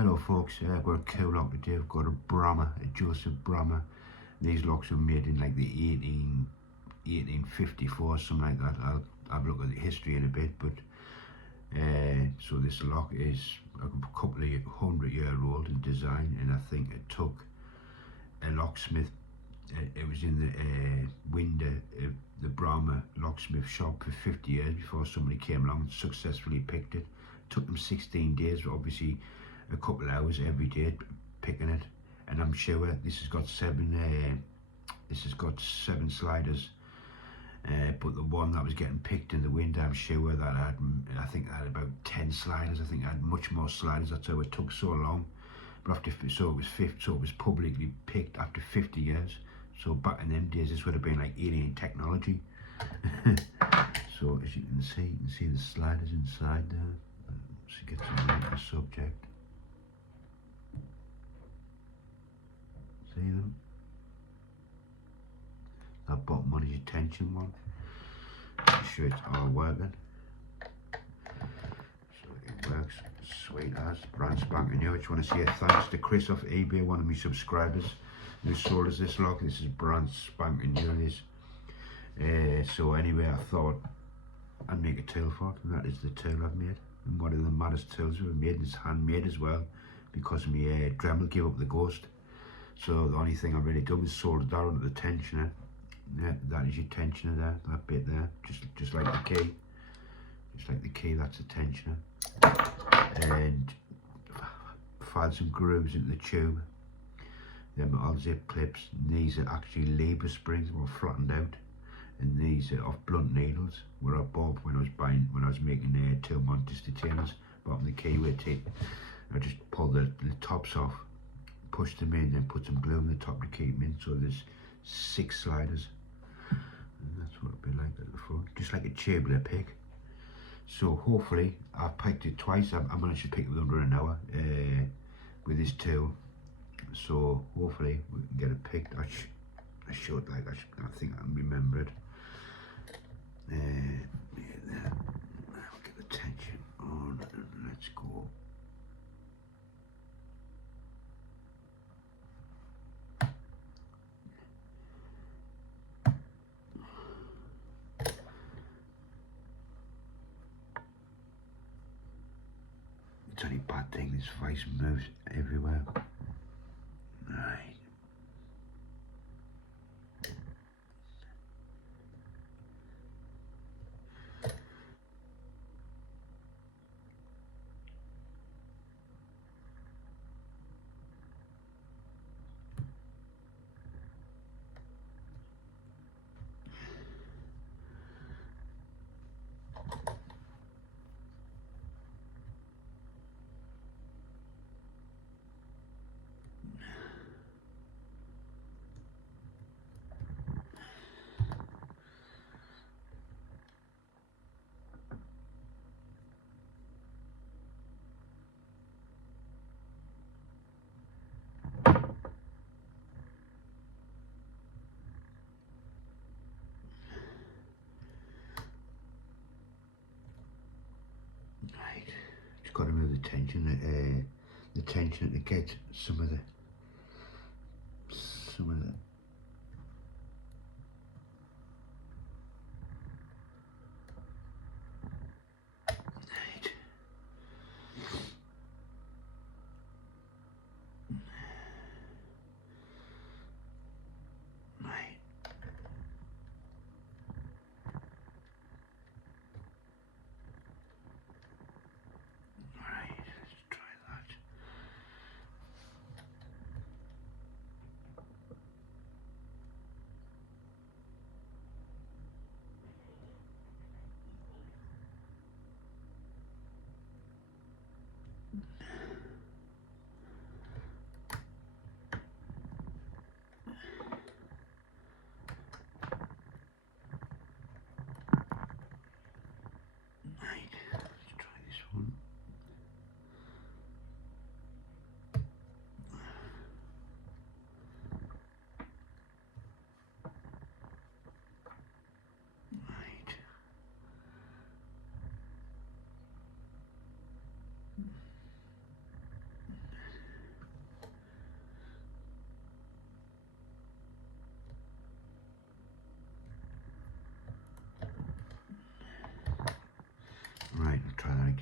Hello folks, I've got a cool lock today. I've got a Bramah, a Joseph Bramah. These locks were made in like the 1854, something like that. I'll have a look at the history in a bit, but so this lock is a couple of 100-year-old in design, and I think it took a locksmith. It was in the window of the Bramah locksmith shop for 50 years before somebody came along and successfully picked it. Took them 16 days, obviously a couple of hours every day picking it, and I'm sure this has got seven sliders, but the one that was getting picked in the window, I'm sure that I think I had about 10 sliders. I think I had much more sliders. That's how it took so long. But so it was publicly picked after 50 years. So back in them days, this would have been like alien technology. So as you can see the sliders inside there. Let's get some light on the subject. See them? That bottom one is your tension one. Make sure it's all working. So it works sweet as, brand spanking new. I just want to say thanks to Chris off eBay, one of my subscribers, who sold us this lock. This is brand spanking new. This. So anyway, I thought I'd make a tool for it, and that is the tool I've made. And one of the maddest tools we've made is handmade as well, because my Dremel gave up the ghost. So the only thing I've really done is soldered that onto the tensioner. Yeah, that is your tensioner there, that bit there, just like the key. Just like the key, that's the tensioner. And filed some grooves into the tube. Then all zip clips, and these are actually lever springs, were flattened out. And these are off blunt needles, where I bought when I was making two Montes detainers, bottom the keyway tip. I just pulled the tops off, pushed them in, then put some glue on the top to keep them in. So there's 6 sliders, and that's what it'll be like at the front, just like a tubular pick. So hopefully, I've picked it twice. I managed to pick it under an hour with this tool. So hopefully we can get it picked. I think I can remember it. Yeah, there. I'll get the tension on and let's go. It's only bad thing, this vice moves everywhere. Right. Right, just got to remove the tension to get some of the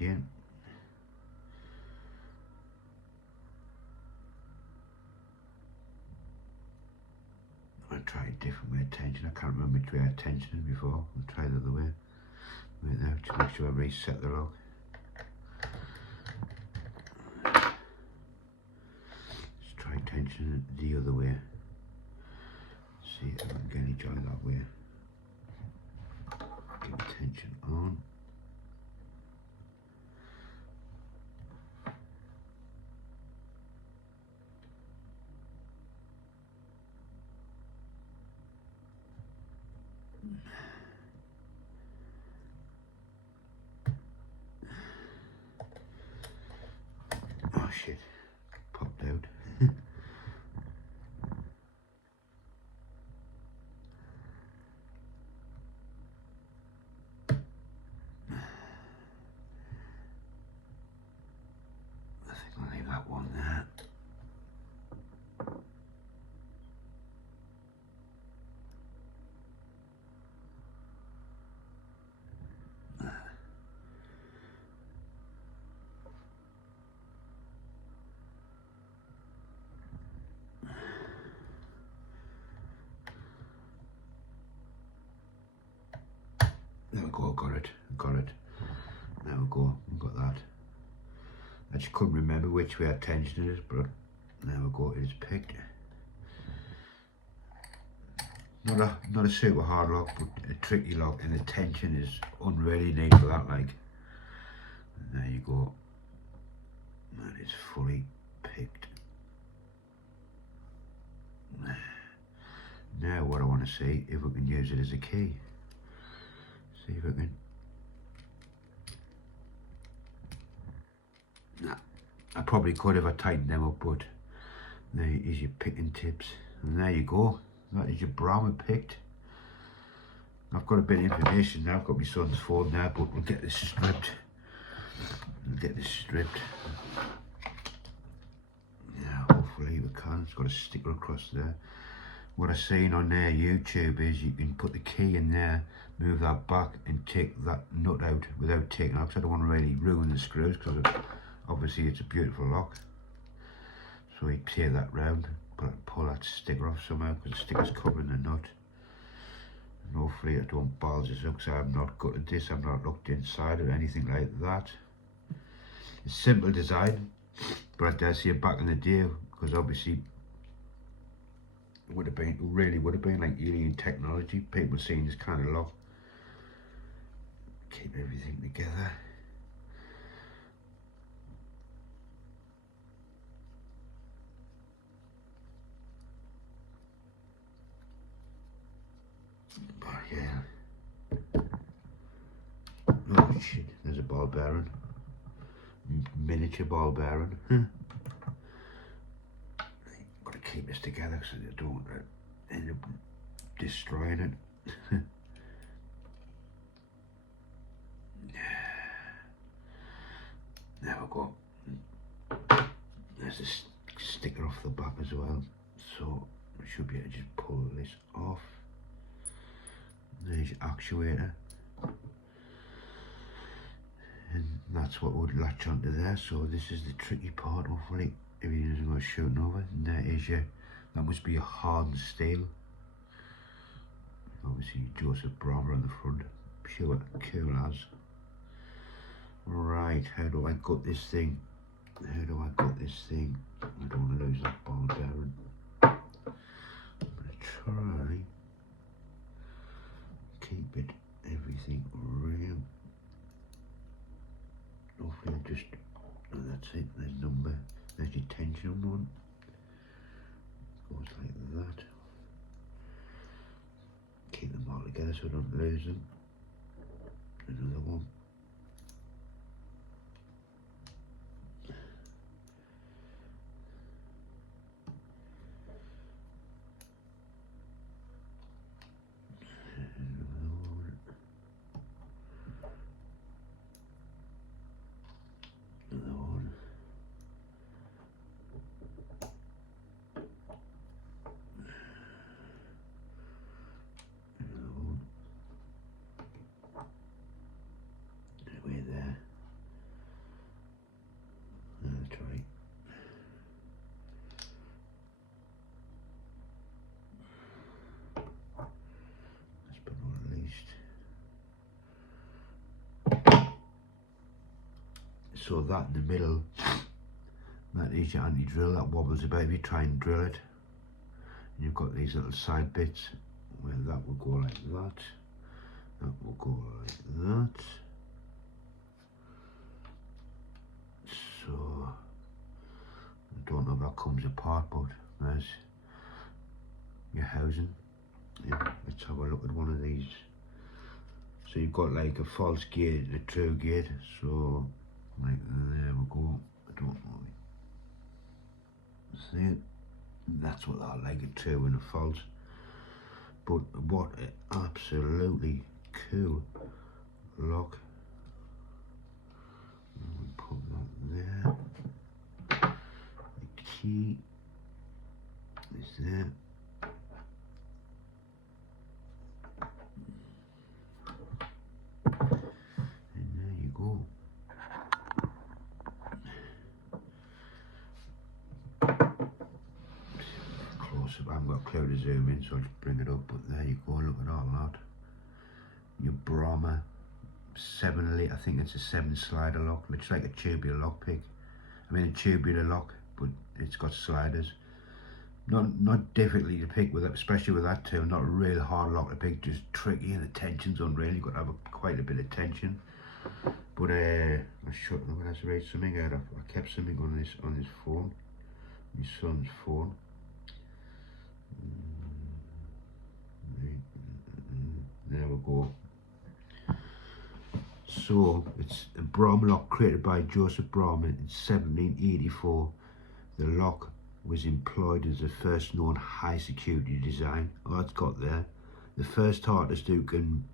again. I'll try a different way of tension. I can't remember which way I tensioned it before. I'll try the other way. Right there, to make sure I reset the lock. Let's try tensioning it the other way. See if I can get any joy that way. Keep the tension on. Oh shit, popped out. I think I'll leave that one there. There we go, got it. There we go, we've got that. I just couldn't remember which way I tensioned it, but there we go, it's picked. Not a super hard lock, but a tricky lock, and the tension is unreally neat for that, like. And there you go. That is fully picked. Now what I want to see, if we can use it as a key. See if I can. Nah, I probably could if I tightened them up, but there is your picking tips. And there you go. That is your Bramah picked. I've got a bit of information now. I've got my son's phone now, but we'll get this stripped. Yeah, hopefully we can. It's got a sticker across there. What I've seen on there YouTube is you can put the key in there, move that back and take that nut out without taking it out, because I don't want to really ruin the screws, because obviously it's a beautiful lock. So you take that round, pull that sticker off somehow, because the sticker's covering the nut. And hopefully it don't bulge this up, because I've not gutted this, I've not looked inside or anything like that. It's simple design, but I dare say back in the day, because obviously it really would have been like alien technology. People seeing this kind of lock. Keep everything together. But yeah. Oh shit, there's a ball bearing. Miniature ball bearing. Got to keep this together so they don't end up destroying it. There we go. There's a sticker off the back as well, so we should be able to just pull this off. There's your actuator, and that's what would latch onto there. So this is the tricky part. Hopefully everything isn't going shooting over. And there is your, that must be a hardened steel. Obviously Joseph Bramah on the front, pure cool as. Right, how do I gut this thing? I don't want to lose that ball bearing. I'm going to try keep it everything real. Hopefully I just, oh, that's it, there's your tension one. Goes like that. Keep them all together so I don't lose them. Another one. So that in the middle, that is your anti-drill that wobbles about if you try and drill it. And you've got these little side bits where that will go like that, that will go like that. So I don't know if that comes apart, but there's your housing. Yeah, let's have a look at one of these. So you've got like a false gate and a true gate. So like there we go. I don't know. See it? That's what I like, a true and a false. But what an absolutely cool lock. We put that there. The key is there. And there you go. Close up, I haven't got a clue to zoom in, so I'll just bring it up, but there you go, look at all that. Your Bramah 7 litre, I think it's a 7 slider lock, looks like a tubular lock pick. I mean a tubular lock, but it's got sliders. Not difficultly to pick with it, especially with that tool, not a real hard lock to pick, just tricky, and the tension's unreal. You've got to have quite a bit of tension. But I let's read something out. I kept something on this phone, my son's phone. There we go. So it's a Bramah lock created by Joseph Bramah in 1784. The lock was employed as the first known high security design. Oh, that's got there. The first artist who can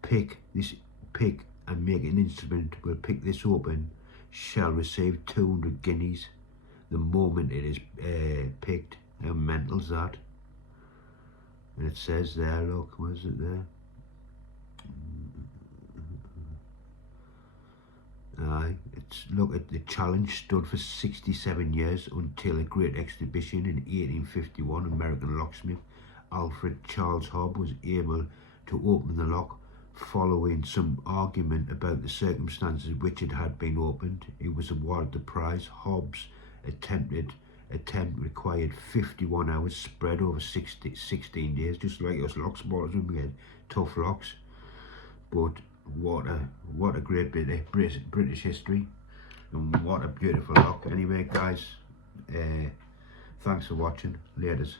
pick and make an instrument will pick this open shall receive 200 guineas the moment it is picked. How mental's that? And it says there, look, what is it there? Aye, look at the challenge stood for 67 years until a great exhibition in 1851. American locksmith Alfred Charles Hobb was able to open the lock. Following some argument about the circumstances which it had been opened, he was awarded the prize. Hobb's attempt required 51 hours spread over 16 days, just like us locksmiths when we get tough locks. But what a great bit of British history, and what a beautiful lock. Anyway guys, thanks for watching. Laters.